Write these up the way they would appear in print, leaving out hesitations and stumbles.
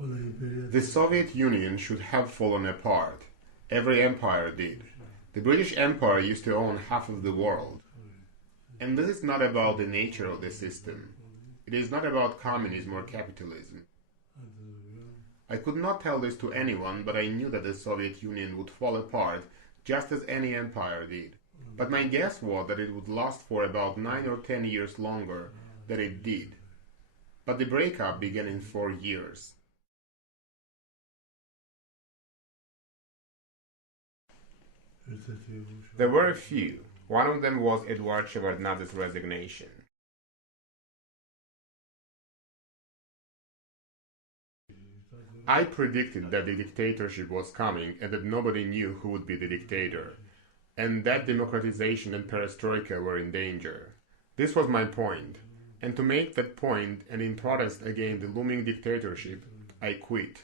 The Soviet Union should have fallen apart. Every empire did. The British Empire used to own half of the world. And this is not about the nature of the system. It is not about communism or capitalism. I could not tell this to anyone, but I knew that the Soviet Union would fall apart just as any empire did. But my guess was that it would last for about 9 or 10 years longer than it did. But the breakup began in 4 years. There were a few. One of them was Eduard Shevardnadze's resignation. I predicted that the dictatorship was coming and that nobody knew who would be the dictator, and that democratization and perestroika were in danger. This was my point, and to make that point and in protest against the looming dictatorship, I quit.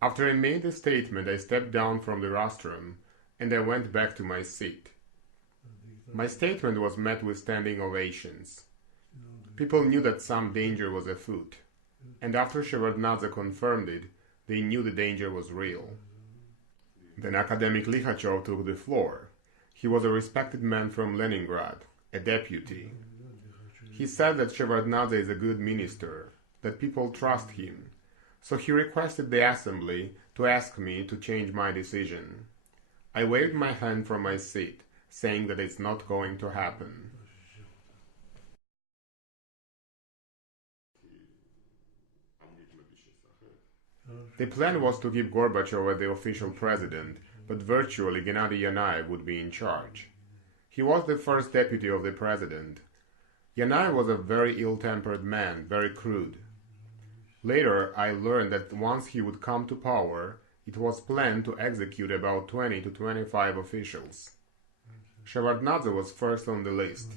After I made the statement, I stepped down from the rostrum and I went back to my seat. My statement was met with standing ovations. People knew that some danger was afoot, and after Shevardnadze confirmed it, they knew the danger was real. Then academic Likhachov took the floor. He was a respected man from Leningrad, a deputy. He said that Shevardnadze is a good minister, that people trust him, so he requested the assembly to ask me to change my decision. I waved my hand from my seat, saying that it's not going to happen. The plan was to keep Gorbachev as the official president, but virtually Gennady Yanayev would be in charge. He was the first deputy of the president. Yanayev was a very ill-tempered man, very crude. Later, I learned that once he would come to power, it was planned to execute about 20 to 25 officials. Shevardnadze was first on the list.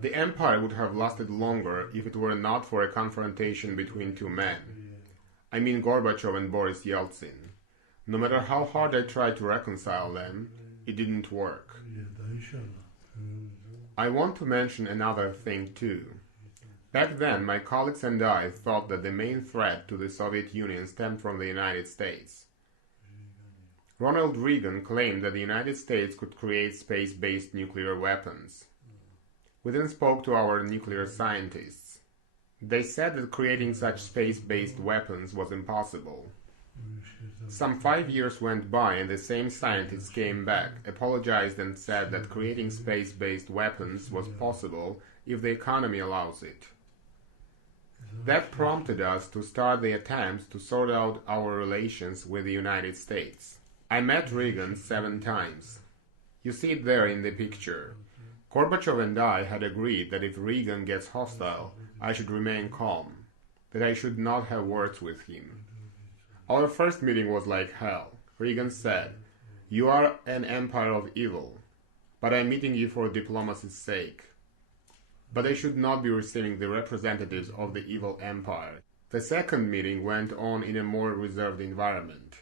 The empire would have lasted longer if it were not for a confrontation between two men. I mean Gorbachev and Boris Yeltsin. No matter how hard I tried to reconcile them, it didn't work. I want to mention another thing too. Back then, my colleagues and I thought that the main threat to the Soviet Union stemmed from the United States. Ronald Reagan claimed that the United States could create space-based nuclear weapons. We then spoke to our nuclear scientists. They said that creating such space-based weapons was impossible. Some 5 years went by and the same scientists came back, apologized and said that creating space-based weapons was possible if the economy allows it. That prompted us to start the attempts to sort out our relations with the United States. I met Reagan 7 times. You see it there in the picture. Gorbachev and I had agreed that if Reagan gets hostile, I should remain calm, that I should not have words with him. Our first meeting was like hell. Reagan said, "You are an empire of evil, but I'm meeting you for diplomacy's sake." But I should not be receiving the representatives of the evil empire. The second meeting went on in a more reserved environment.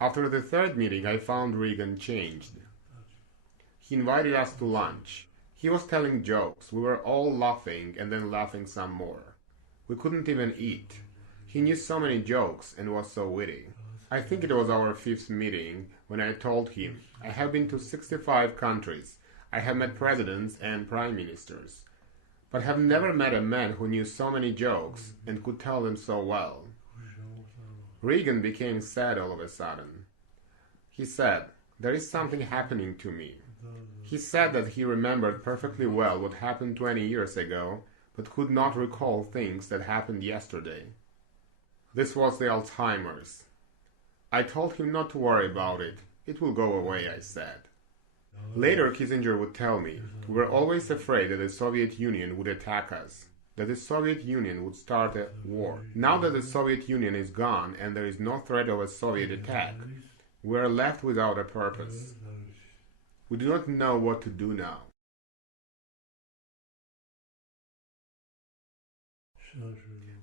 After the third meeting, I found Reagan changed. He invited us to lunch. He was telling jokes. We were all laughing and then laughing some more. We couldn't even eat. He knew so many jokes and was so witty. I think it was our 5th meeting when I told him, I have been to 65 countries. I have met presidents and prime ministers, but have never met a man who knew so many jokes and could tell them so well. Reagan became sad all of a sudden. He said, "There is something happening to me." He said that he remembered perfectly well what happened 20 years ago, but could not recall things that happened yesterday. This was the Alzheimer's. I told him not to worry about it. It will go away, I said. Later, Kissinger would tell me, we were always afraid that the Soviet Union would attack us, that the Soviet Union would start a war. Now that the Soviet Union is gone and there is no threat of a Soviet attack, we are left without a purpose. We do not know what to do now.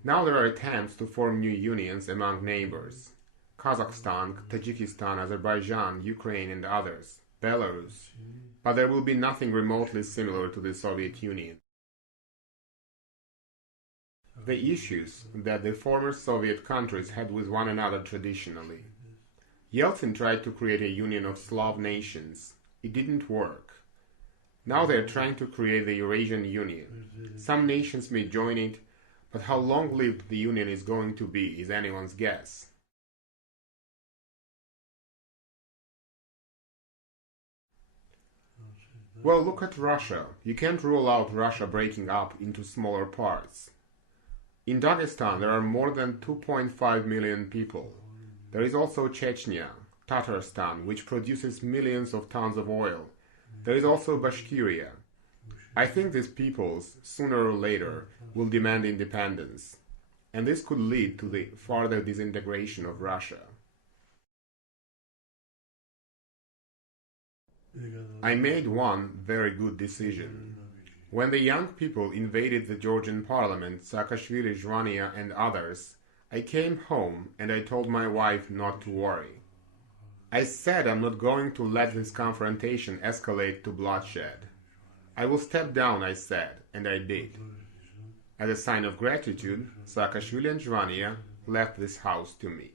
Now there are attempts to form new unions among neighbors. Kazakhstan, Tajikistan, Azerbaijan, Ukraine and others. Belarus. But there will be nothing remotely similar to the Soviet Union. the issues that the former Soviet countries had with one another traditionally. Yeltsin tried to create a union of Slav nations. It didn't work. Now they are trying to create the Eurasian Union. Some nations may join it, but how long-lived the union is going to be is anyone's guess. Well, look at Russia. You can't rule out Russia breaking up into smaller parts. In Dagestan, there are more than 2.5 million people. There is also Chechnya, Tatarstan, which produces millions of tons of oil. There is also Bashkiria. I think these peoples, sooner or later, will demand independence, and this could lead to the further disintegration of Russia. I made one very good decision. When the young people invaded the Georgian parliament, Saakashvili, Shevardnadze, and others, I came home and I told my wife not to worry. I said I'm not going to let this confrontation escalate to bloodshed. I will step down, I said, and I did. As a sign of gratitude, Saakashvili and Shevardnadze left this house to me.